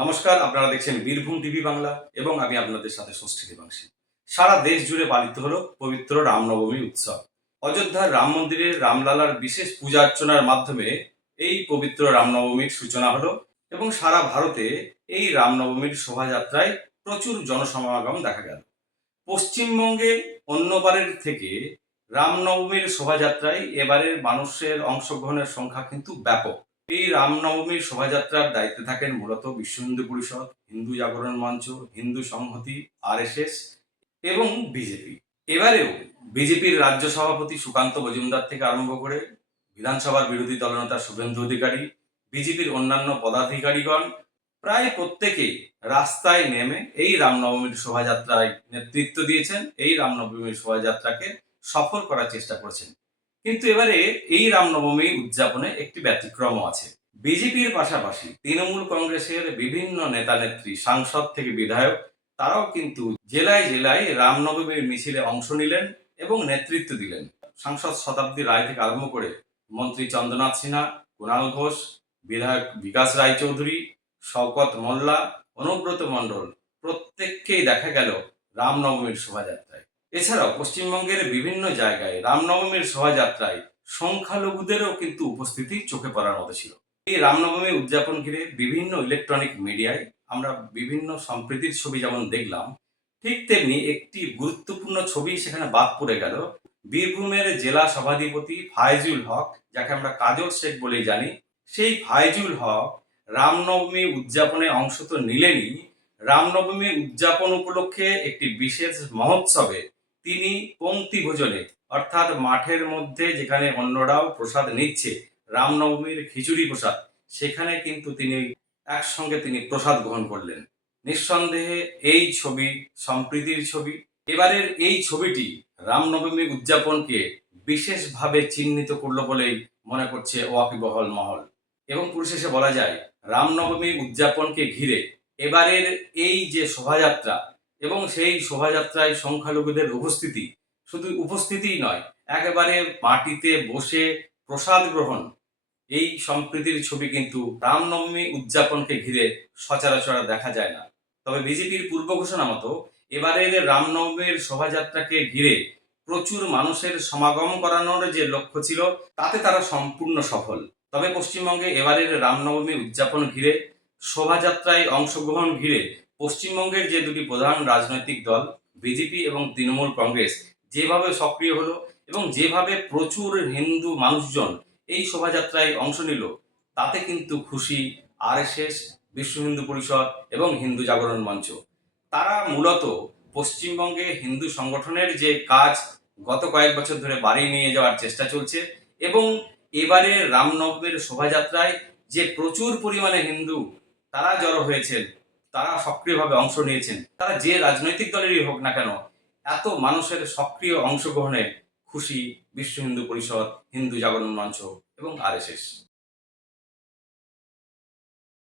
নমস্কার, আপনারা দেখছেন বীরভূম টিভি বাংলা এবং আমি আপনাদের সাথে ষষ্ঠী দেবাংশী। সারা দেশ জুড়ে পালিত হলো পবিত্র রামনবমী উৎসব। অযোধ্যার রাম মন্দিরের রামলালার বিশেষ পূজা অর্চনার মাধ্যমে এই পবিত্র রামনবমীর সূচনা হলো এবং সারা ভারতে এই রামনবমীর শোভাযাত্রায় প্রচুর জনসমাগম দেখা গেল। পশ্চিমবঙ্গে অন্যবারের থেকে রামনবমীর শোভাযাত্রায় এবারের মানুষের অংশগ্রহণের সংখ্যা কিন্তু ব্যাপক। এই রামনবমীর শোভাযাত্রার দায়িত্বে থাকেন মূলত বিশ্ব হিন্দু পরিষদ, হিন্দু জাগরণ মঞ্চ, হিন্দু সংহতি, আরএসএস এবং বিজেপি। এবারেও বিজেপির রাজ্য সভাপতি সুকান্ত মজুমদার থেকে আরম্ভ করে বিধানসভার বিরোধী দলনেতা শুভেন্দু অধিকারী, বিজেপির অন্যান্য পদাধিকারীগণ প্রায় প্রত্যেকেই রাস্তায় নেমে এই রামনবমীর শোভাযাত্রায় নেতৃত্ব দিয়েছেন। এই রামনবমীর শোভাযাত্রাকে সফল করার চেষ্টা করেছেন। কিন্তু এবারে এই রামনবমী উদযাপনে একটি ব্যতিক্রম আছে। বিজেপির পাশাপাশি তৃণমূল কংগ্রেসের বিভিন্ন নেতা নেত্রী সাংসদ থেকে বিধায়ক, তারাও কিন্তু জেলায় জেলায় রামনবমীর মিছিলে অংশ নিলেন এবং নেতৃত্ব দিলেন। সাংসদ শতাব্দী রায় থেকে আরম্ভ করে মন্ত্রী চন্দ্রনাথ সিনহা, কুণাল ঘোষ, বিধায়ক বিকাশ রায়চৌধুরী, শওকত মোল্লা, অনুব্রত মণ্ডল, প্রত্যেককেই দেখা গেল রামনবমীর শোভাযাত্রায়। এছাড়াও পশ্চিমবঙ্গের বিভিন্ন জায়গায় রামনবমীর শোভাযাত্রায় সংখ্যালঘুদেরও কিন্তু উপস্থিতি চোখে পড়ার মতো ছিল। এই রামনবমী উদযাপন ঘিরে বিভিন্ন ইলেকট্রনিক মিডিয়ায় আমরা বিভিন্ন সম্প্রীতির ছবি যেমন দেখলাম, ঠিক তেমনি একটি গুরুত্বপূর্ণ ছবি সেখানে বাদ পড়ে গেল। বীরভূমের জেলা সভাধিপতি ফায়জুল হক, যাকে আমরা কাজল শেখ বলেই জানি, সেই ফায়জুল হক রামনবমী উদযাপনে অংশ তো নিলেনই। রামনবমী উদযাপন উপলক্ষে একটি বিশেষ মহোৎসবে তিনি পঙ্ক্তি ভোজনে, অর্থাৎ মাঠের মধ্যে যেখানে অন্যরাও প্রসাদ নিচ্ছে, রামনবমীর খিচুড়ি প্রসাদ, সেখানে কিন্তু তিনি একসঙ্গে তিনি প্রসাদ গ্রহণ করলেন। নিঃসন্দেহে এই ছবি সম্প্রীতির ছবি। এবারের এই ছবিটি রামনবমী উদযাপনকে বিশেষভাবে চিহ্নিত করল বলেই মনে করছে ওয়াকিবহল মহল। এবং পরিশেষে বলা যায়, রামনবমী উদযাপনকে ঘিরে এবারের এই যে শোভাযাত্রা এবং সেই শোভাযাত্রায় সংখ্যালঘুদের উপস্থিতি শুধু উপস্থিতিই নয়, একেবারে মাটিতে বসে প্রসাদ গ্রহণ। এই সম্প্রীতির ছবি কিন্তু রামনবমী উদযাপনকে ঘিরে সচরাচর দেখা যায় না। তবে বিজেপির পূর্ব ঘোষণা মতো এবারের রামনবমীর শোভাযাত্রাকে ঘিরে প্রচুর মানুষের সমাগম করানোর যে লক্ষ্য ছিল, তাতে তারা সম্পূর্ণ সফল। তবে পশ্চিমবঙ্গে এবারের রামনবমী উদযাপন ঘিরে শোভাযাত্রায় অংশগ্রহণ ঘিরে পশ্চিমবঙ্গের যে দুটি প্রধান রাজনৈতিক দল, বিজেপি এবং তৃণমূল কংগ্রেস, যেভাবে সক্রিয় হলো এবং যেভাবে প্রচুর হিন্দু মানুষজন এই শোভাযাত্রায় অংশ নিল, তাতে কিন্তু খুশি আরএসএস, বিশ্ব হিন্দু পরিষদ এবং হিন্দু জাগরণ মঞ্চ। তারা মূলত পশ্চিমবঙ্গে হিন্দু সংগঠনের যে কাজ গত কয়েক বছর ধরে বাড়িয়ে নিয়ে যাওয়ার চেষ্টা চলছে এবং এবারে রামনবমীর শোভাযাত্রায় যে প্রচুর পরিমাণে হিন্দু তারা জড়ো হয়েছেন তারা সক্রিয়ভাবে অংশ নিয়েছেন। তারা যে রাজনৈতিক দলেরই হোক না কেন, এত মানুষের সক্রিয় অংশগ্রহণে খুশি বিশ্ব হিন্দু পরিষদ, হিন্দু জাগরণ মঞ্চ এবং আরএসএস।